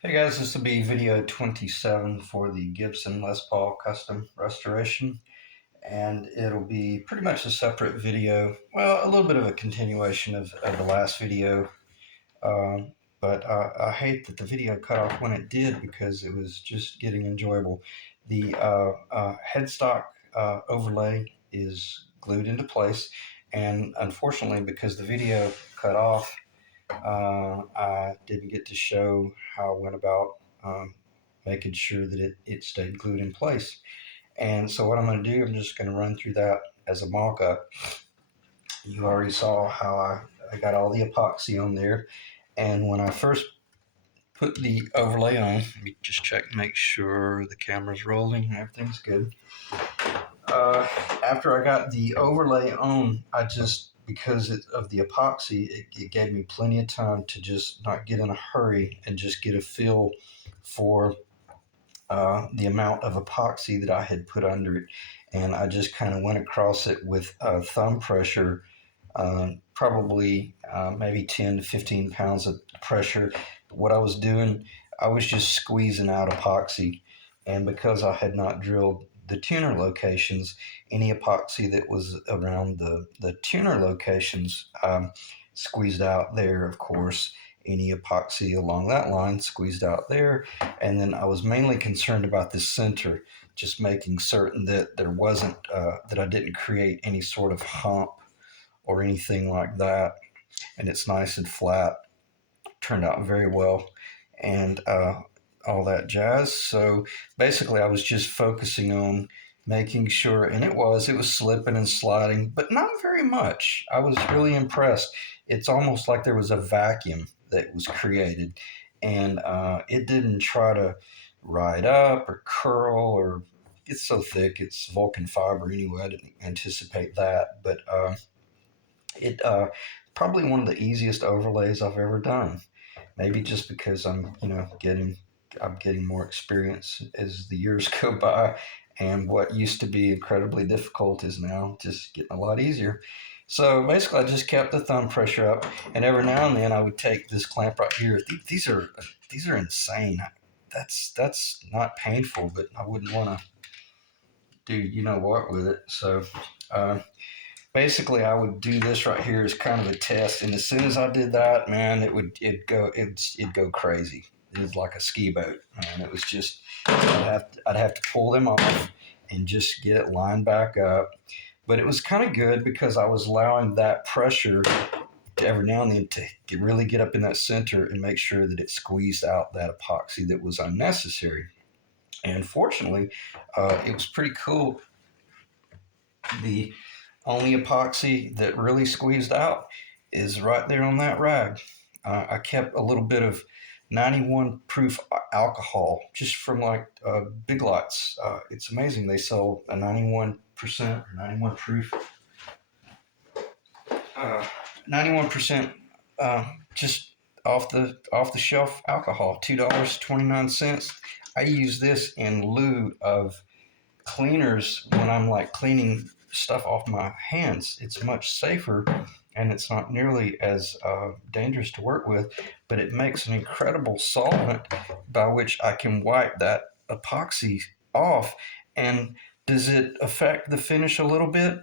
Hey guys, this will be video 27 for the Gibson Les Paul custom restoration, and it'll be pretty much a separate video. Well, a little bit of a continuation of the last video, but I hate that the video cut off when it did because it was just getting enjoyable. The headstock overlay is glued into place, and unfortunately, because the video cut off, I didn't get to show how I went about making sure that it stayed glued in place. And so what I'm going to do, I'm just going to run through that as a mock-up. You already saw how I got all the epoxy on there. And when I first put the overlay on, let me just check, make sure the camera's rolling, everything's good. After I got the overlay on, I just, because of the epoxy, it gave me plenty of time to just not get in a hurry and just get a feel for the amount of epoxy that I had put under it. And I just kind of went across it with thumb pressure, probably maybe 10 to 15 pounds of pressure. What I was doing, I was just squeezing out epoxy. And because I had not drilled the tuner locations, any epoxy that was around the tuner locations squeezed out there, of course. Any epoxy along that line squeezed out there. And then I was mainly concerned about the center, just making certain that there wasn't, that I didn't create any sort of hump or anything like that. And it's nice and flat. Turned out very well. And all that jazz. So basically, I was just focusing on making sure, and it was slipping and sliding, but not very much. I was really impressed. It's almost like there was a vacuum that was created, and it didn't try to ride up or curl or it's so thick. It's Vulcan fiber anyway. I didn't anticipate that, but it probably one of the easiest overlays I've ever done. Maybe just because I'm getting more experience as the years go by, and what used to be incredibly difficult is now just getting a lot easier. So basically, I just kept the thumb pressure up, and every now and then I would take this clamp right here. These are insane. That's not painful, but I wouldn't want to do you know what with it. So uh, basically, I would do this right here as kind of a test, and as soon as I did that, man, it'd go crazy. It was like a ski boat, man. It was just I'd have to pull them off and just get it lined back up. But it was kind of good because I was allowing that pressure to every now and then to really get up in that center and make sure that it squeezed out that epoxy that was unnecessary. And fortunately, it was pretty cool. The only epoxy that really squeezed out is right there on that rag. I kept a little bit of 91 proof alcohol just from like Big Lots. It's amazing. They sell a 91% or 91 proof, 91% just off the shelf alcohol, $2.29. I use this in lieu of cleaners when I'm like cleaning stuff off my hands. It's much safer and it's not nearly as dangerous to work with, but it makes an incredible solvent by which I can wipe that epoxy off. And does it affect the finish a little bit?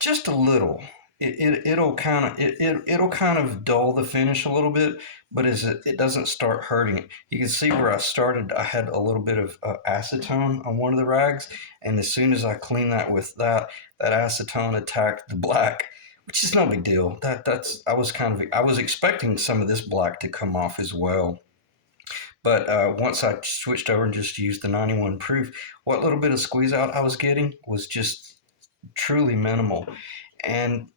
Just a little. It'll kind of it'll kind of dull the finish a little bit, but as it doesn't start hurting it. You can see where I started. I had a little bit of acetone on one of the rags, and as soon as I cleaned that with that acetone attacked the black, which is no big deal. That's I was expecting some of this black to come off as well. But once I switched over and just used the 91 proof, what little bit of squeeze out I was getting was just truly minimal. And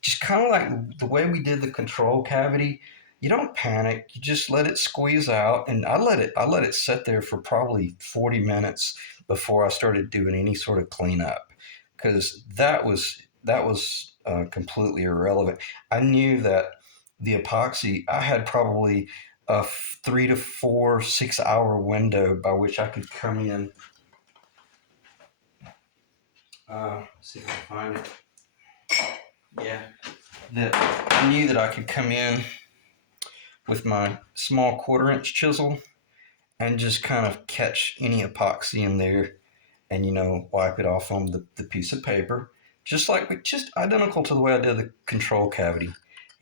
just kind of like the way we did the control cavity, you don't panic. You just let it squeeze out, and I let it sit there for probably 40 minutes before I started doing any sort of cleanup, because that was completely irrelevant. I knew that the epoxy, I had probably a 3 to 4 6 hour window by which I could come in. See if I can find it. Yeah, that I knew that I could come in with my small 1/4 inch chisel and just kind of catch any epoxy in there, and wipe it off on the piece of paper, just identical to the way I did the control cavity,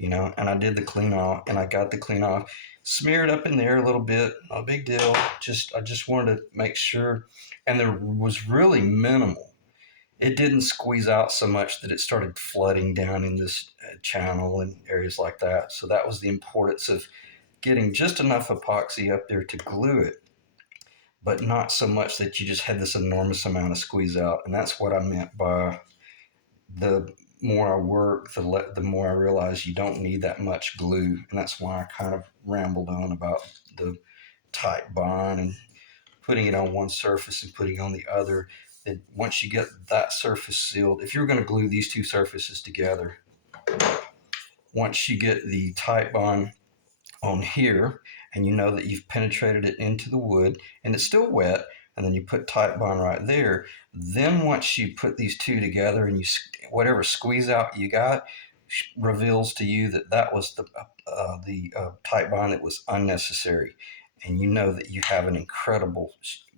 and I did the clean off, and I got the clean off, smeared up in there a little bit, no big deal. I just wanted to make sure, and there was really minimal. It didn't squeeze out so much that it started flooding down in this channel and areas like that. So that was the importance of getting just enough epoxy up there to glue it, but not so much that you just had this enormous amount of squeeze out. And that's what I meant by the more I work, the more I realize you don't need that much glue. And that's why I kind of rambled on about the tight bond and putting it on one surface and putting it on the other. That once you get that surface sealed, if you're going to glue these two surfaces together, once you get the tight bond on here, and you know that you've penetrated it into the wood and it's still wet, and then you put tight bond right there, then once you put these two together and you whatever squeeze out you got reveals to you that that was the tight bond that was unnecessary, and you know that you have an incredible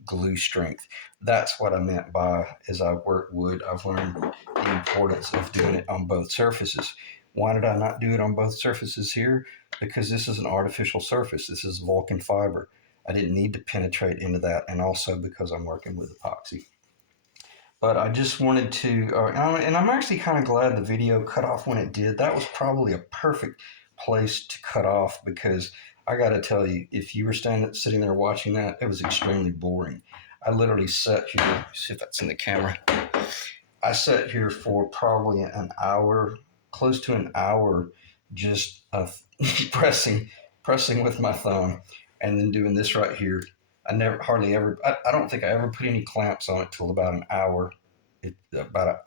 glue strength. That's what I meant by, as I work wood, I've learned the importance of doing it on both surfaces. Why did I not do it on both surfaces here? Because this is an artificial surface. This is Vulcan fiber. I didn't need to penetrate into that, and also because I'm working with epoxy. But I just wanted to, and I'm actually kind of glad the video cut off when it did. That was probably a perfect place to cut off, because I got to tell you, if you were sitting there watching that, it was extremely boring. I literally sat here, see if that's in the camera. I sat here for probably an hour, close to an hour, just pressing with my thumb, and then doing this right here. I never, hardly ever. I don't think I ever put any clamps on it till about an hour.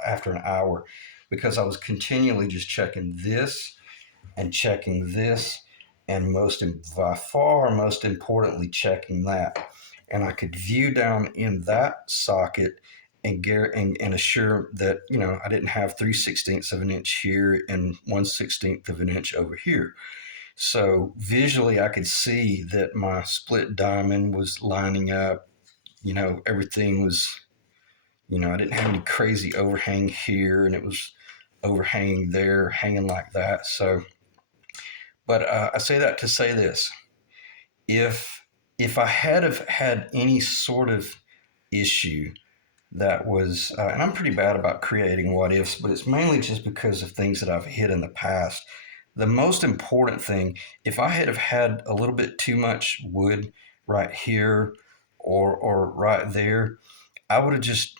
After an hour, because I was continually just checking this and checking this, and by far most importantly, checking that. And I could view down in that socket and assure that I didn't have 3/16 of an inch here and 1/16 of an inch over here. So visually, I could see that my split diamond was lining up. Everything was. I didn't have any crazy overhang here, and it was overhanging there, hanging like that. So, but I say that to say this: if I had have had any sort of issue that was, and I'm pretty bad about creating what ifs, but it's mainly just because of things that I've hit in the past. The most important thing, if I had have had a little bit too much wood right here or right there, I would have just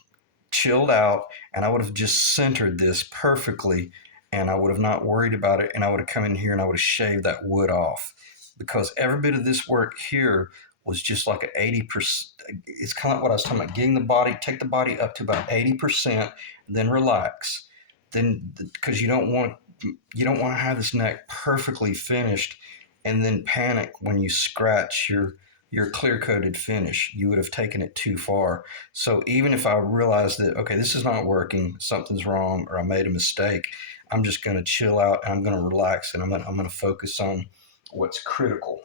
chilled out, and I would have just centered this perfectly, and I would have not worried about it, and I would have come in here and I would have shaved that wood off, because every bit of this work here was just like an 80%. It's kind of like what I was talking about, take the body up to about 80%, then relax. Then, because you don't want to have this neck perfectly finished and then panic when you scratch your clear coated finish. You would have taken it too far. So even if I realize that, okay, this is not working, something's wrong, or I made a mistake, I'm just going to chill out, and I'm going to relax, and I'm going to focus on what's critical.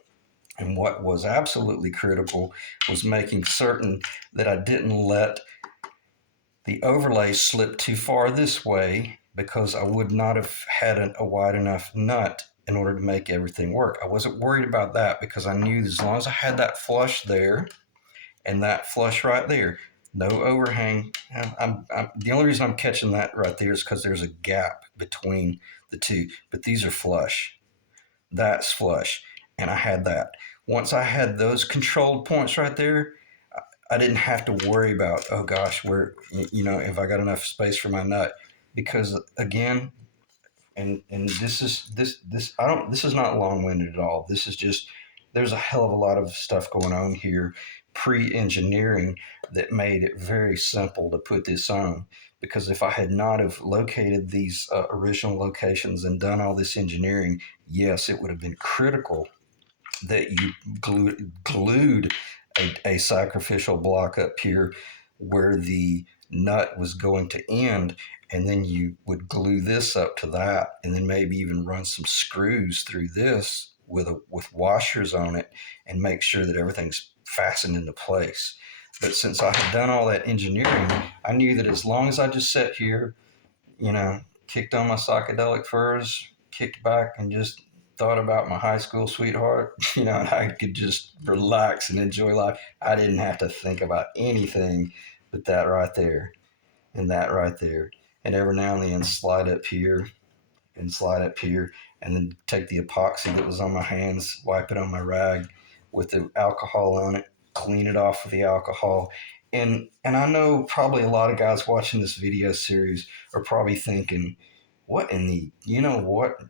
And what was absolutely critical was making certain that I didn't let the overlay slip too far this way, because I would not have had a wide enough nut in order to make everything work. I wasn't worried about that, because I knew as long as I had that flush there and that flush right there, no overhang. The only reason I'm catching that right there is because there's a gap between the two, but these are flush. That's flush, and I had that. Once I had those controlled points right there, I didn't have to worry about, oh gosh, if I got enough space for my nut, because again, and this is not long-winded at all. This is just, there's a hell of a lot of stuff going on here, pre-engineering, that made it very simple to put this on. Because if I had not have located these original locations and done all this engineering, yes, it would have been critical that you glued a sacrificial block up here where the nut was going to end, and then you would glue this up to that, and then maybe even run some screws through this with washers on it, and make sure that everything's fastened into place. But since I had done all that engineering, I knew that as long as I just sat here, kicked on my psychedelic furs, kicked back, and just thought about my high school sweetheart, and I could just relax and enjoy life. I didn't have to think about anything but that right there and that right there. And every now and then slide up here and slide up here, and then take the epoxy that was on my hands, wipe it on my rag with the alcohol on it, clean it off with the alcohol. And I know probably a lot of guys watching this video series are probably thinking, what in the, what?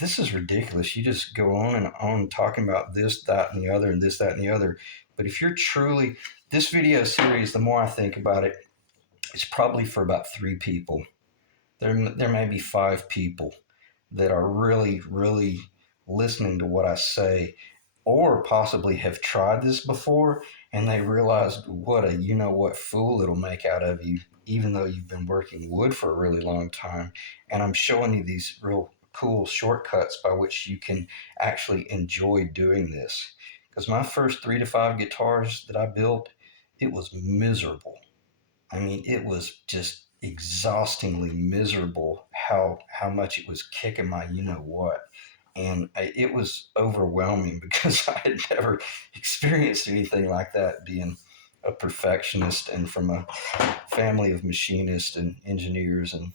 This is ridiculous. You just go on and on talking about this, that, and the other, and this, that, and the other. But if you're truly, this video series, the more I think about it, it's probably for about 3 people. There may be 5 people that are really, really listening to what I say, or possibly have tried this before and they realize what a what fool it'll make out of you, even though you've been working wood for a really long time. And I'm showing you these real cool shortcuts by which you can actually enjoy doing this. Because my first 3 to 5 guitars that I built, it was miserable. I mean, it was just exhaustingly miserable how much it was kicking my what, and it was overwhelming because I had never experienced anything like that. Being a perfectionist and from a family of machinists and engineers and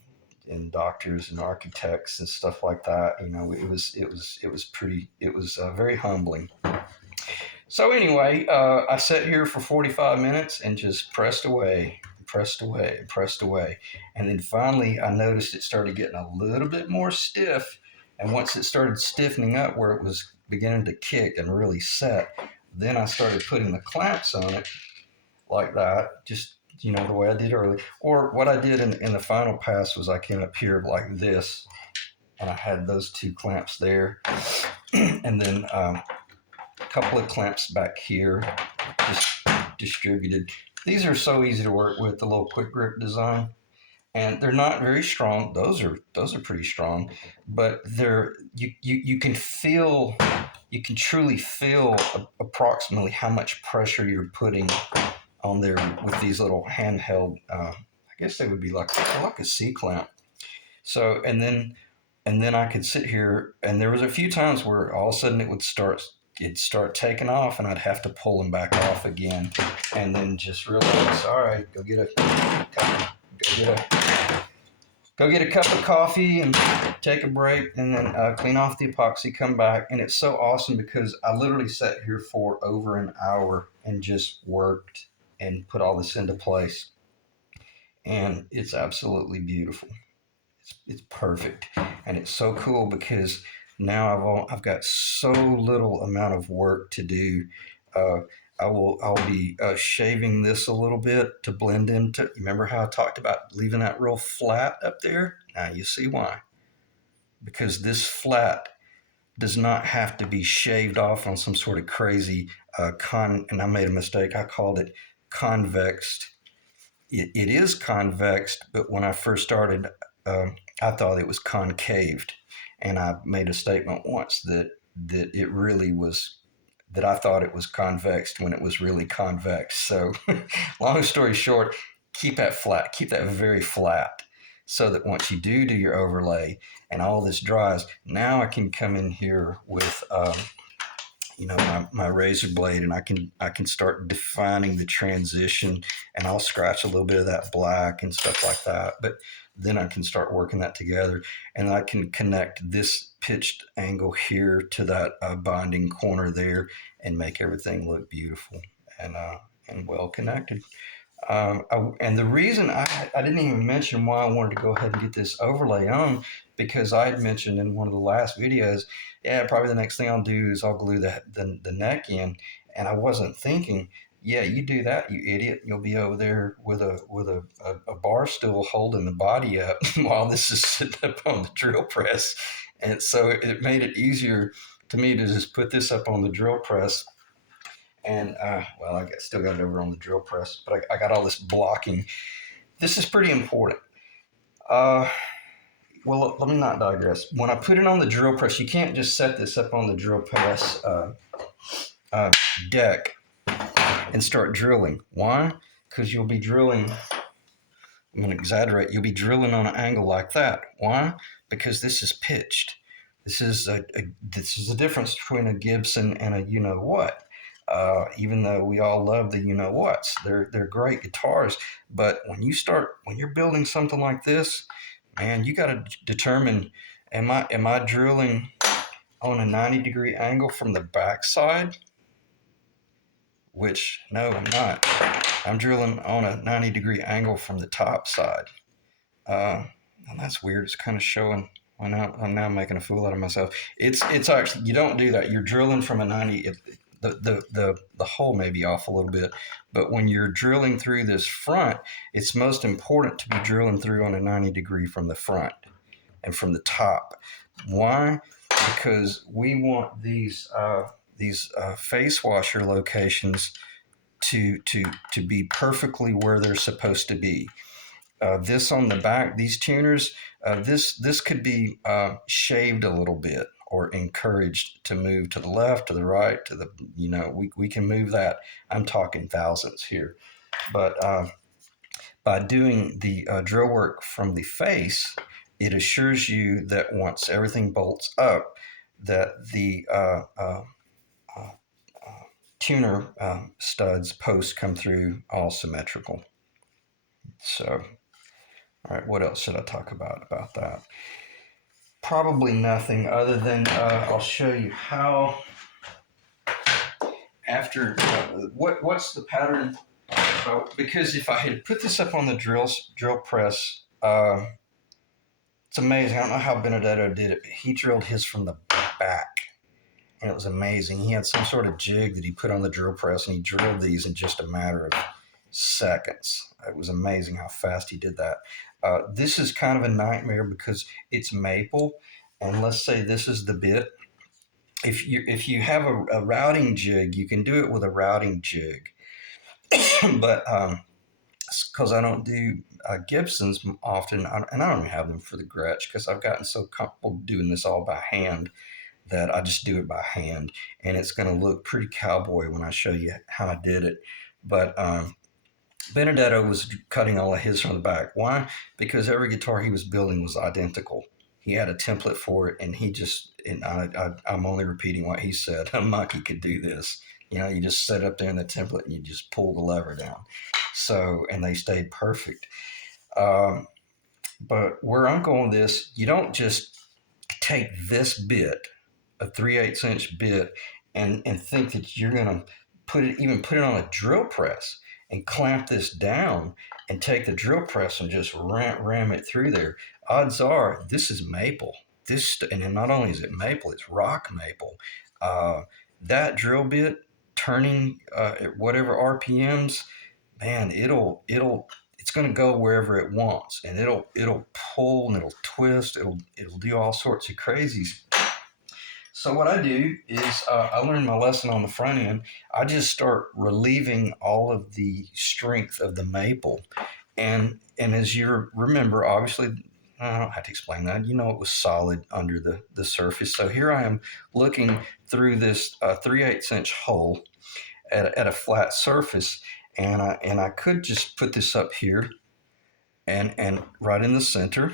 doctors and architects and stuff like that, it was very humbling. So anyway, I sat here for 45 minutes and just pressed away, pressed away, pressed away. And then finally I noticed it started getting a little bit more stiff. And once it started stiffening up where it was beginning to kick and really set, then I started putting the clamps on it like that, just, the way I did earlier. Or what I did in the final pass was I came up here like this, and I had those 2 clamps there. And then a couple of clamps back here, just distributed. These are so easy to work with, the little quick grip design, and they're not very strong. Those are pretty strong, but you can feel, you can truly feel approximately how much pressure you're putting on there with these little handheld. I guess they would be like a C clamp. So and then I could sit here, and there was a few times where all of a sudden it'd start taking off, and I'd have to pull them back off again, and then just realize, all right, go get a cup of coffee and take a break, and then clean off the epoxy, come back. And it's so awesome because I literally sat here for over an hour and just worked and put all this into place, and it's absolutely beautiful. It's perfect, and it's so cool because now I've got so little amount of work to do. Uh, I'll be shaving this a little bit to blend into. Remember how I talked about leaving that real flat up there? Now you see why. Because this flat does not have to be shaved off on some sort of crazy and I made a mistake. I called it convexed. It is convexed, but when I first started, I thought it was concaved, and I made a statement once that it really was, that I thought it was convexed when it was really convex. So, long story short, keep that flat, keep that very flat, so that once you do your overlay and all this dries, now I can come in here with my razor blade, and I can start defining the transition, and I'll scratch a little bit of that black and stuff like that. But then I can start working that together, and I can connect this pitched angle here to that bonding corner there, and make everything look beautiful and well connected. And the reason I didn't even mention why I wanted to go ahead and get this overlay on, because I had mentioned in one of the last videos, yeah, probably the next thing I'll do is I'll glue the neck in, and I wasn't thinking, yeah, you do that, you idiot, you'll be over there with a bar stool holding the body up while this is sitting up on the drill press, and so it made it easier to me to just put this up on the drill press. And well, still got it over on the drill press, but I got all this blocking. This is pretty important. Well, let me not digress. When I put it on the drill press, you can't just set this up on the drill press deck and start drilling. Why? Because you'll be drilling, I'm going to exaggerate, you'll be drilling on an angle like that. Why? Because this is pitched. This is the difference between a Gibson and a you know what. Even though we all love the you know whats, they're great guitars. But when you're building something like this, man, you got to determine: am I drilling on a 90-degree angle from the backside? Which no, I'm not. I'm drilling on a 90-degree angle from the top side. Uh, and that's weird. It's kind of showing. I'm now making a fool out of myself. It's actually, you don't do that. You're drilling from a 90. The hole may be off a little bit, but when you're drilling through this front, it's most important to be drilling through on a 90-degree from the front and from the top. Why? Because we want these face washer locations to be perfectly where they're supposed to be. This on the back, these tuners, this could be shaved a little bit or encouraged to move to the left, to the right, to the, we can move that. I'm talking thousands here. But by doing the drill work from the face, it assures you that once everything bolts up, that the tuner studs posts come through all symmetrical. So, all right, what else should I talk about that? Probably nothing other than I'll show you how after what's the pattern. Because if I had put this up on the drill press, it's amazing. I don't know how Benedetto did it, but he drilled his from the back, and it was amazing. He had some sort of jig that he put on the drill press, and he drilled these in just a matter of seconds. It was amazing how fast he did that. This is kind of a nightmare because it's maple, and let's say this is the bit. If you have a routing jig, you can do it with a routing jig, but because I don't do Gibsons often, and I don't have them for the Gretsch because I've gotten so comfortable doing this all by hand that I just do it by hand, and it's going to look pretty cowboy when I show you how I did it. But Benedetto was cutting all of his from the back. Why? Because every guitar he was building was identical. He had a template for it, and I'm only repeating what he said. A monkey could do this. You just set up there in the template and you just pull the lever down. So, and they stayed perfect. But where I'm going with this, you don't just take this bit, a 3/8 inch bit, and think that you're going to put it on a drill press and clamp this down and take the drill press and just ram it through there. Odds are this is maple. And not only is it maple, it's rock maple. That drill bit turning at whatever RPMs, man, it's going to go wherever it wants, and it'll pull and it'll twist. It'll do all sorts of crazies. So what I do is I learned my lesson on the front end. I just start relieving all of the strength of the maple. And as you remember, obviously, I don't have to explain that. It was solid under the surface. So here I am looking through this 3/8 inch hole at a flat surface. And I could just put this up here and right in the center,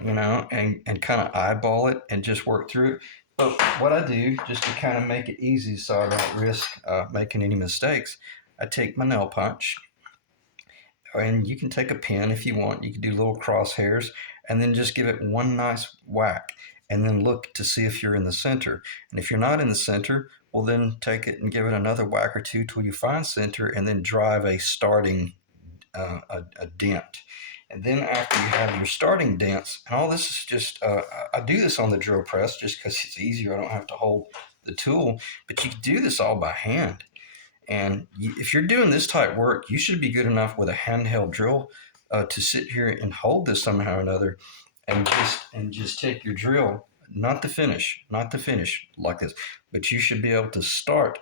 and kind of eyeball it and just work through it. But what I do, just to kind of make it easy so I don't risk making any mistakes, I take my nail punch, and you can take a pen if you want. You can do little crosshairs, and then just give it one nice whack, and then look to see if you're in the center. And if you're not in the center, well, then take it and give it another whack or two till you find center, and then drive a starting a dent. And then after you have your starting dents, and all this is just, I do this on the drill press just because it's easier. I don't have to hold the tool, but you can do this all by hand. And if you're doing this type work, you should be good enough with a handheld drill to sit here and hold this somehow or another, and just take your drill, not to finish like this, but you should be able to start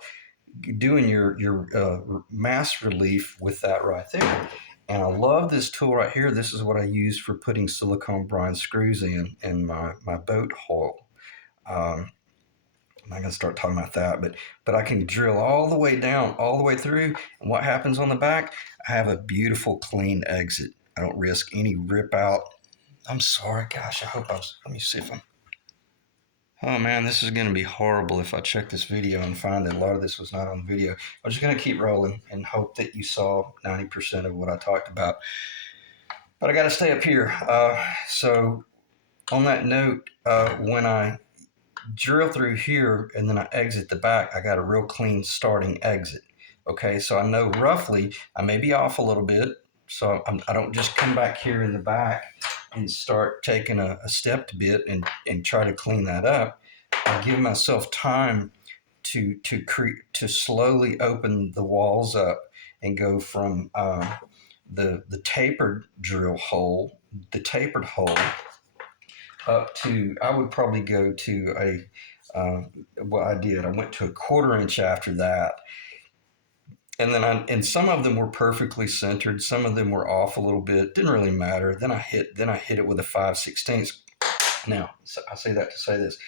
doing your mass relief with that right there. And I love this tool right here. This is what I use for putting silicone brine screws in my boat hull. I'm not gonna start talking about that, but I can drill all the way down, all the way through. And what happens on the back? I have a beautiful, clean exit. I don't risk any rip out. I'm sorry, gosh. I hope I was. Let me see if I'm. Oh man, this is gonna be horrible if I check this video and find that a lot of this was not on video. I'm just gonna keep rolling and hope that you saw 90% of what I talked about. But I got to stay up here. So on that note, when I drill through here and then I exit the back, I got a real clean starting exit. Okay, so I know roughly I may be off a little bit, so I don't just come back here in the back and start taking a stepped bit and try to clean that up. I give myself time to slowly open the walls up and go from the tapered drill hole, the tapered hole, up to, I would probably go to what I did. I went to a 1/4 inch after that. And then and some of them were perfectly centered. Some of them were off a little bit. Didn't really matter. Then I hit it with a 5/16. Now, I say that to say this.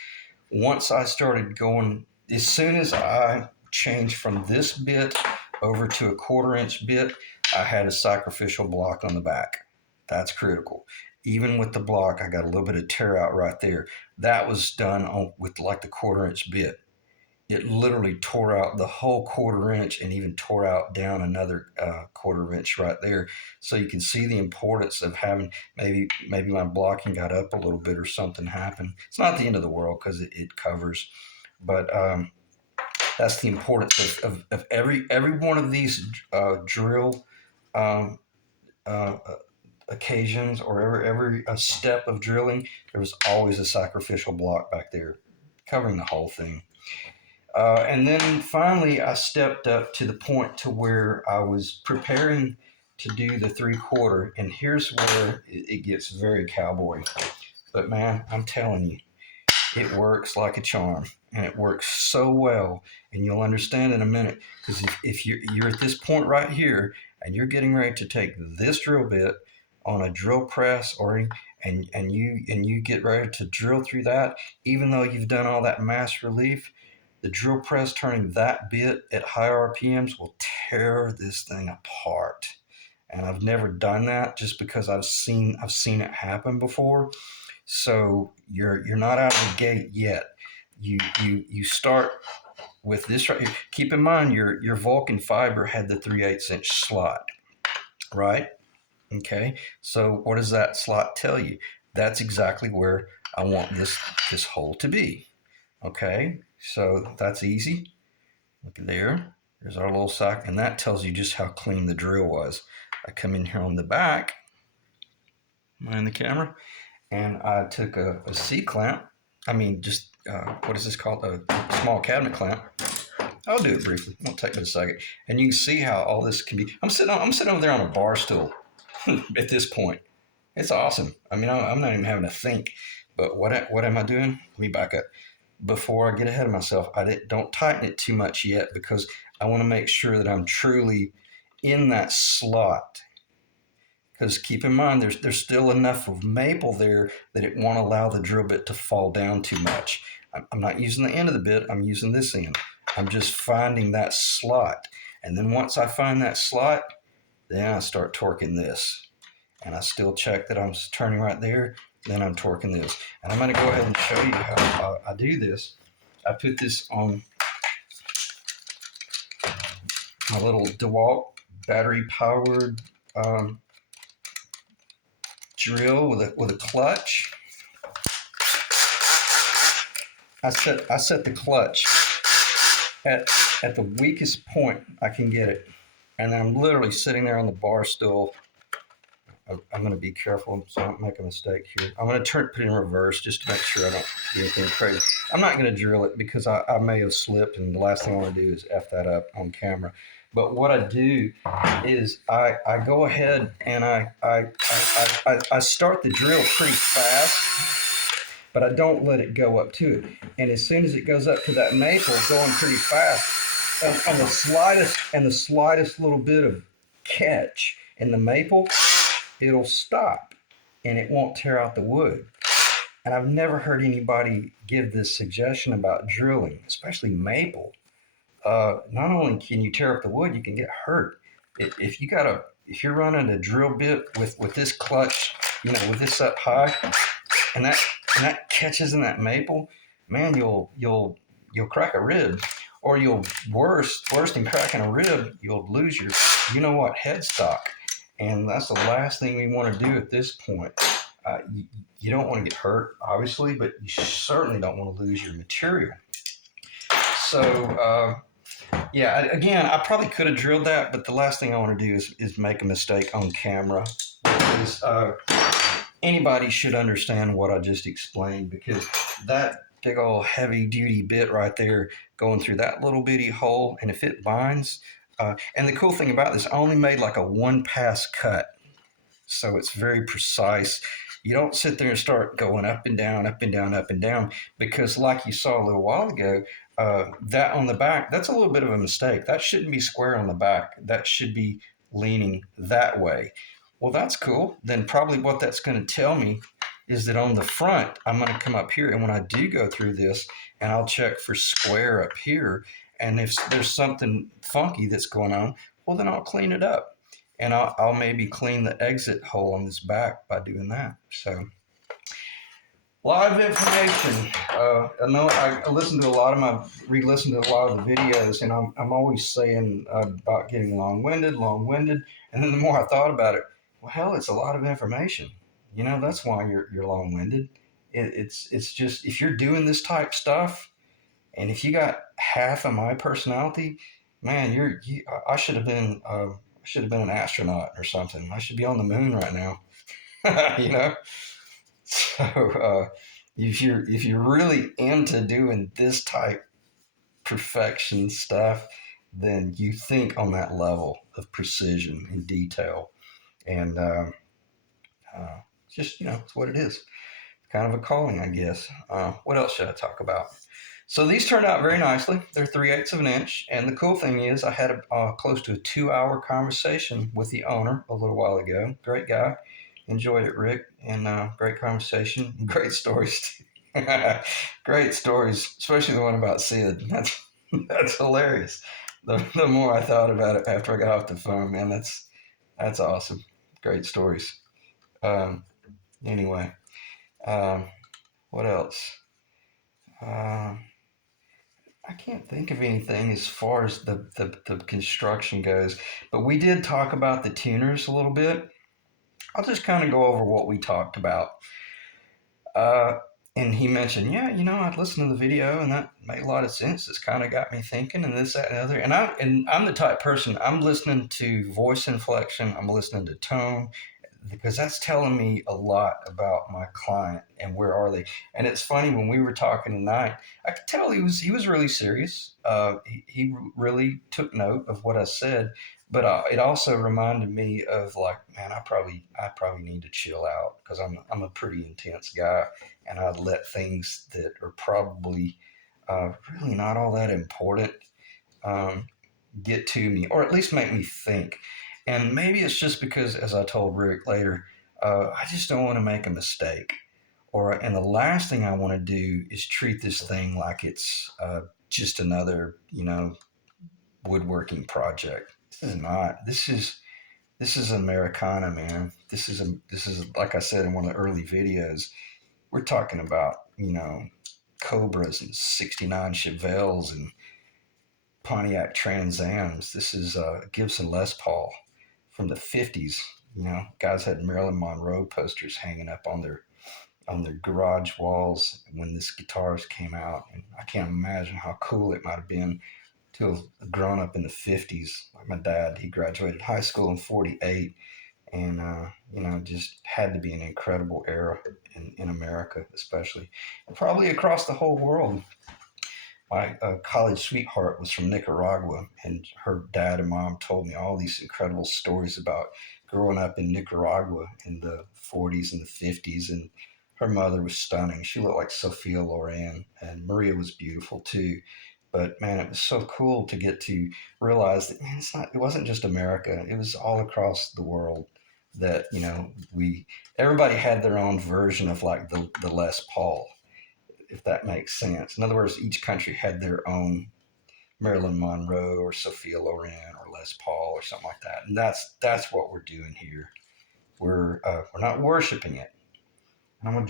Once I started going, as soon as I changed from this bit over to a 1/4 inch bit, I had a sacrificial block on the back. That's critical. Even with the block, I got a little bit of tear out right there. That was done with like the 1/4 inch bit. It literally tore out the whole 1/4 inch and even tore out down another 1/4 inch right there. So you can see the importance of having, maybe my blocking got up a little bit or something happened. It's not the end of the world because it covers, but that's the importance of every one of these drill um, uh, occasions, or every step of drilling. There was always a sacrificial block back there covering the whole thing. And then finally, I stepped up to the point to where I was preparing to do the 3/4, and here's where it gets very cowboy. But man, I'm telling you, it works like a charm, and it works so well, and you'll understand in a minute. Because if you're at this point right here, and you're getting ready to take this drill bit on a drill press, and you get ready to drill through that, even though you've done all that mass relief, the drill press turning that bit at high RPMs will tear this thing apart. And I've never done that just because I've seen it happen before. So you're not out of the gate yet. You start with this right here. Keep in mind your Vulcan fiber had the 3/8 inch slot, right? Okay. So what does that slot tell you? That's exactly where I want this hole to be. Okay. So that's easy. Look at there. There's our little sock, and that tells you just how clean the drill was. I come in here on the back, mind the camera, and I took a C-clamp. I mean, just what is this called? A small cabinet clamp. I'll do it briefly. It won't take but a second. And you can see how all this can be. I'm sitting over there on a bar stool at this point. It's awesome. I mean, I'm not even having to think. But what am I doing? Let me back up. Before I get ahead of myself, don't tighten it too much yet, because I want to make sure that I'm truly in that slot. Because keep in mind, there's still enough of maple there that it won't allow the drill bit to fall down too much. I'm not using the end of the bit, I'm using this end. I'm just finding that slot. And then once I find that slot, then I start torquing this. And I still check that I'm turning right there, then I'm torquing this. And I'm going to go ahead and show you how I do this. I put this on my little DeWalt battery-powered drill with a clutch. I set the clutch at the weakest point I can get it, and I'm literally sitting there on the bar stool. I'm going to be careful so I don't make a mistake here. I'm going to put it in reverse just to make sure I don't do anything crazy. I'm not going to drill it because I may have slipped, and the last thing I want to do is F that up on camera. But what I do is I go ahead and I start the drill pretty fast, but I don't let it go up to it. And as soon as it goes up to that maple, going pretty fast, and the slightest little bit of catch in the maple, it'll stop and it won't tear out the wood. And I've never heard anybody give this suggestion about drilling, especially maple. Not only can you tear up the wood, you can get hurt. If you got a if you're running a drill bit with this clutch, with this up high, and that catches in that maple, man, you'll crack a rib, or you'll worse than cracking a rib, you'll lose your headstock, and that's the last thing we want to do at this point. You don't want to get hurt, obviously, but you certainly don't want to lose your material. So, yeah, again, I probably could have drilled that, but the last thing I want to do is make a mistake on camera. Because anybody should understand what I just explained, because that big old heavy duty bit right there going through that little bitty hole, and if it binds, and the cool thing about this, I only made like a one pass cut, so it's very precise. You don't sit there and start going up and down, up and down, up and down, because like you saw a little while ago, that on the back, that's a little bit of a mistake. That shouldn't be square on the back. That should be leaning that way. Well, that's cool. Then probably what that's going to tell me is that on the front, I'm going to come up here, and when I do go through this, and I'll check for square up here, and if there's something funky that's going on, well, then I'll clean it up, and I'll maybe clean the exit hole on this back by doing that. So a lot of information. I know I listen to a lot of my re-listen to a lot of the videos, and I'm always saying about getting long-winded, and then the more I thought about it, well, hell, it's a lot of information. That's why you're long-winded. It's just if you're doing this type stuff, and if you got half of my personality, man, I should have been an astronaut or something. I should be on the moon right now. you know. So if you're really into doing this type perfection stuff, then you think on that level of precision and detail, and just it's what it is. Kind of a calling, I guess. What else should I talk about? So these turned out very nicely. They're 3/8 of an inch, and the cool thing is, I had close to a 2-hour conversation with the owner a little while ago. Great guy. Enjoyed it, Rick, and great conversation, great stories. Great stories, especially the one about Sid. That's hilarious. The more I thought about it after I got off the phone, man, that's awesome. Great stories. Um, anyway, um, what else? Um, I can't think of anything as far as the construction goes, but we did talk about the tuners a little bit. I'll just kind of go over what we talked about. Uh, and he mentioned, yeah, I'd listened to the video, and that made a lot of sense. It's kind of got me thinking, and this, that, and the other. And I'm the type person, I'm listening to voice inflection, I'm listening to tone, because that's telling me a lot about my client and where are they. And it's funny, when we were talking tonight, I could tell he was really serious. He really took note of what I said, but it also reminded me of, like, man, I probably need to chill out, because I'm a pretty intense guy, and I let things that are probably really not all that important um, get to me, or at least make me think. And maybe it's just because, as I told Rick later, I just don't want to make a mistake. And the last thing I want to do is treat this thing like it's just another, woodworking project. This is not. This is Americana, man. This is like I said in one of the early videos. We're talking about Cobras and '69 Chevelles and Pontiac Trans Ams. This is Gibson Les Paul from the '50s. Guys had Marilyn Monroe posters hanging up on their garage walls when this guitars came out, and I can't imagine how cool it might have been to have grown up in the '50s. Like my dad, he graduated high school in '48, and just had to be an incredible era in America, especially, and probably across the whole world. My college sweetheart was from Nicaragua, and her dad and mom told me all these incredible stories about growing up in Nicaragua in the '40s and the '50s. And her mother was stunning. She looked like Sophia Loren, and Maria was beautiful too. But man, it was so cool to get to realize that, man, it wasn't just America; it was all across the world. that, everybody had their own version of like the Les Paul, if that makes sense. In other words, each country had their own Marilyn Monroe or Sophia Loren or Les Paul or something like that. And that's what we're doing here. We're not worshiping it. And I want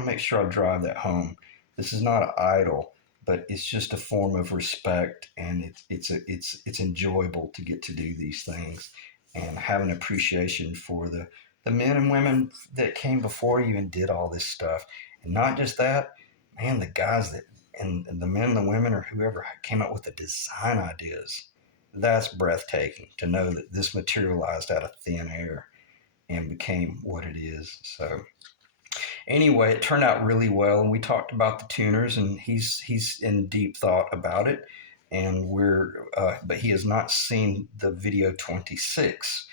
to make sure I drive that home. This is not an idol, but it's just a form of respect, and it's enjoyable to get to do these things and have an appreciation for the men and women that came before you and did all this stuff. And not just that, man, the guys that and the men and the women or whoever came up with the design ideas. That's breathtaking to know that this materialized out of thin air and became what it is. So anyway, it turned out really well, and we talked about the tuners, and he's in deep thought about it, and but he has not seen the video 26.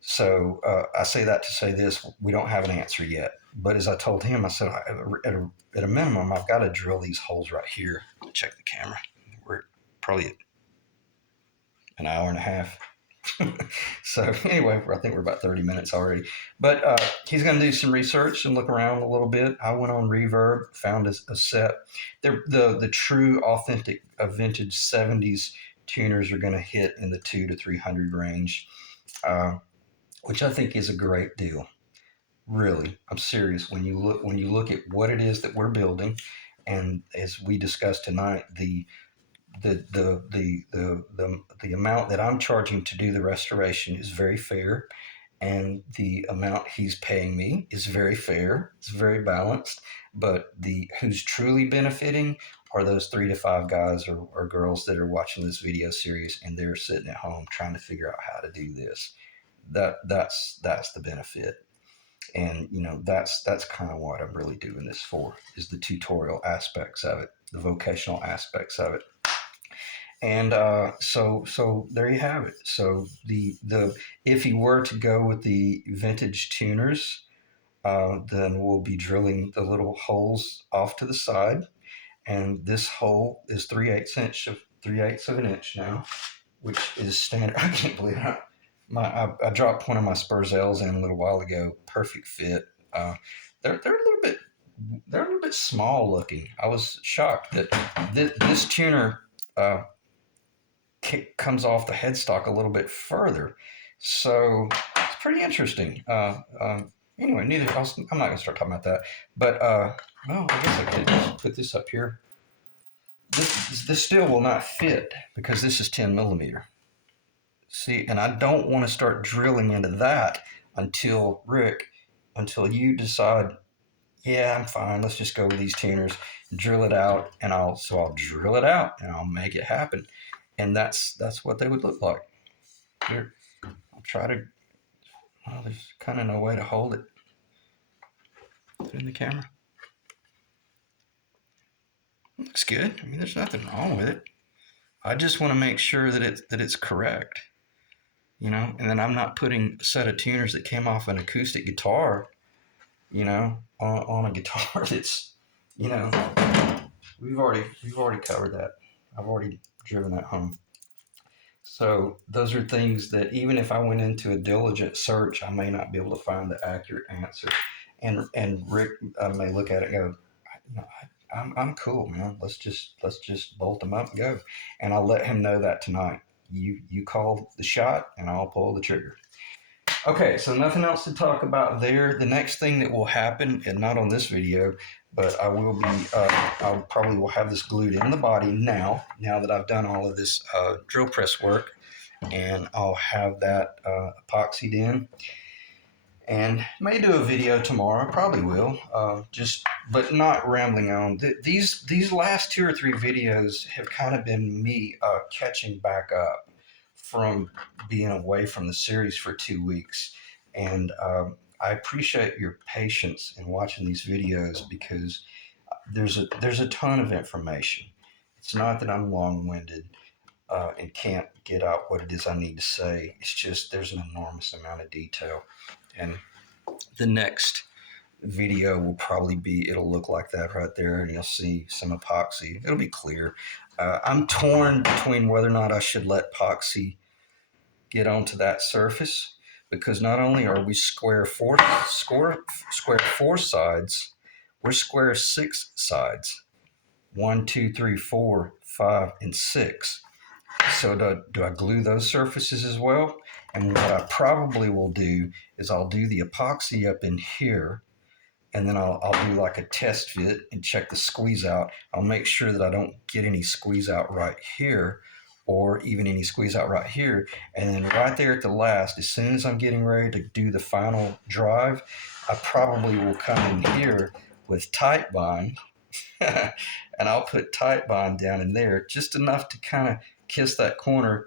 So I say that to say this: we don't have an answer yet. But as I told him, I said at a minimum, I've got to drill these holes right here. Check the camera. We're probably an hour and a half. So anyway, I think we're about 30 minutes already. But he's going to do some research and look around a little bit. I went on Reverb, found a set. The true, authentic, vintage 70s tuners are going to hit in the 200 to 300 range, which I think is a great deal. Really, I'm serious. When you look at what it is that we're building, and as we discussed tonight, the amount that I'm charging to do the restoration is very fair, and the amount he's paying me is very fair. It's very balanced. But who's truly benefiting are those 3 to 5 guys or girls that are watching this video series, and they're sitting at home trying to figure out how to do this. That's the benefit. And that's kind of what I'm really doing this for, is the tutorial aspects of it, the vocational aspects of it. And so there you have it. So the if he were to go with the vintage tuners, then we'll be drilling the little holes off to the side, and this hole is 3/8 of an inch now, which is standard. I can't believe it. I dropped one of my Spurzels in a little while ago. Perfect fit. They're a little bit small looking. I was shocked that this tuner comes off the headstock a little bit further. So it's pretty interesting. Anyway, I'm not going to start talking about that. But, well, I guess I could just put this up here. This still will not fit because this is 10 millimeter. See, and I don't want to start drilling into that until you decide, yeah, I'm fine. Let's just go with these tuners, drill it out, and I'll drill it out and I'll make it happen. And that's what they would look like. Here, I'll try to. Well, there's kind of no way to hold it. Put it in the camera. It looks good. I mean, there's nothing wrong with it. I just want to make sure that it's correct. And then I'm not putting a set of tuners that came off an acoustic guitar, on a guitar that's, we've already covered that. I've already driven that home. So those are things that even if I went into a diligent search, I may not be able to find the accurate answer. And Rick may look at it and go, I'm cool, man. Let's just bolt them up and go. And I'll let him know that tonight. You call the shot and I'll pull the trigger. Okay, so nothing else to talk about there. The next thing that will happen, and not on this video, but I probably will have this glued in the body now that I've done all of this drill press work, and I'll have that epoxied in. And may do a video tomorrow, probably will, but not rambling on. These last 2 or 3 videos have kind of been me catching back up from being away from the series for 2 weeks. And I appreciate your patience in watching these videos because there's a ton of information. It's not that I'm long-winded and can't get out what it is I need to say. It's just there's an enormous amount of detail. And the next video will probably it'll look like that right there, and you'll see some epoxy. It'll be clear. I'm torn between whether or not I should let epoxy get onto that surface, because not only are we square four sides, we're square six sides. 1, 2, 3, 4, 5, and 6. So do I glue those surfaces as well? And what I probably will do is I'll do the epoxy up in here, and then I'll do like a test fit and check the squeeze out. I'll make sure that I don't get any squeeze out right here or even any squeeze out right here. And then right there at the last, as soon as I'm getting ready to do the final drive, I probably will come in here with tight bind and I'll put tight bond down in there just enough to kind of kiss that corner.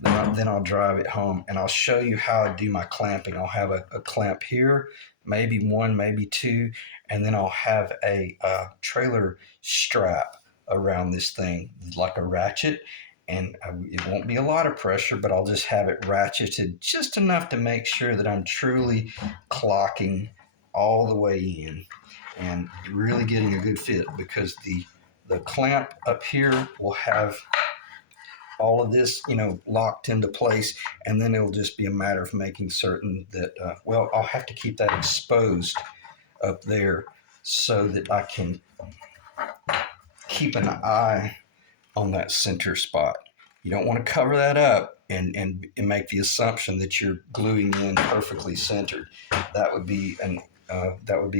Then I'll drive it home and I'll show you how I do my clamping. I'll have a clamp here, maybe one, maybe two, and then I'll have a trailer strap around this thing like a ratchet. And it won't be a lot of pressure, but I'll just have it ratcheted just enough to make sure that I'm truly clocking all the way in and really getting a good fit, because the clamp up here will have all of this, locked into place, and then it'll just be a matter of making certain that, I'll have to keep that exposed up there so that I can keep an eye on that center spot. You don't want to cover that up and make the assumption that you're gluing in perfectly centered. That would be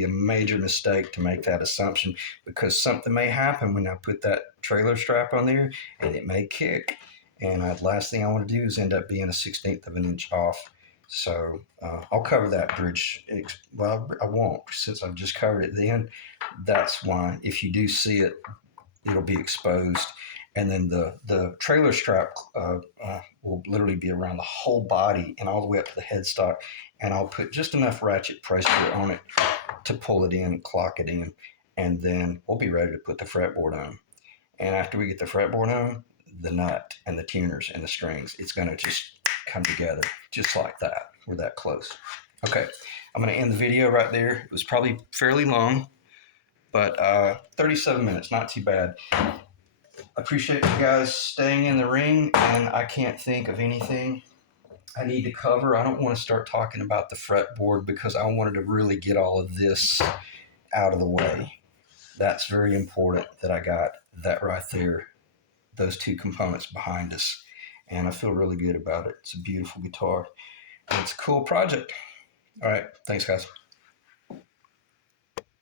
a major mistake to make that assumption, because something may happen when I put that trailer strap on there and it may kick. And the last thing I want to do is end up being a 1/16 of an inch off. So I'll cover that bridge. Well, I won't, since I've just covered it then. That's why if you do see it, it'll be exposed. And then the trailer strap will literally be around the whole body and all the way up to the headstock. And I'll put just enough ratchet pressure on it to pull it in, clock it in, and then we'll be ready to put the fretboard on. And after we get the fretboard on, the nut and the tuners and the strings, it's going to just come together just like that. We're that close. Okay, I'm going to end the video right there. It was probably fairly long, but 37 minutes, not too bad. Appreciate you guys staying in the ring, and I can't think of anything I need to cover. I don't want to start talking about the fretboard because I wanted to really get all of this out of the way. That's very important that I got that right there, those two components behind us, and I feel really good about it. It's a beautiful guitar, and it's a cool project. All right, thanks guys.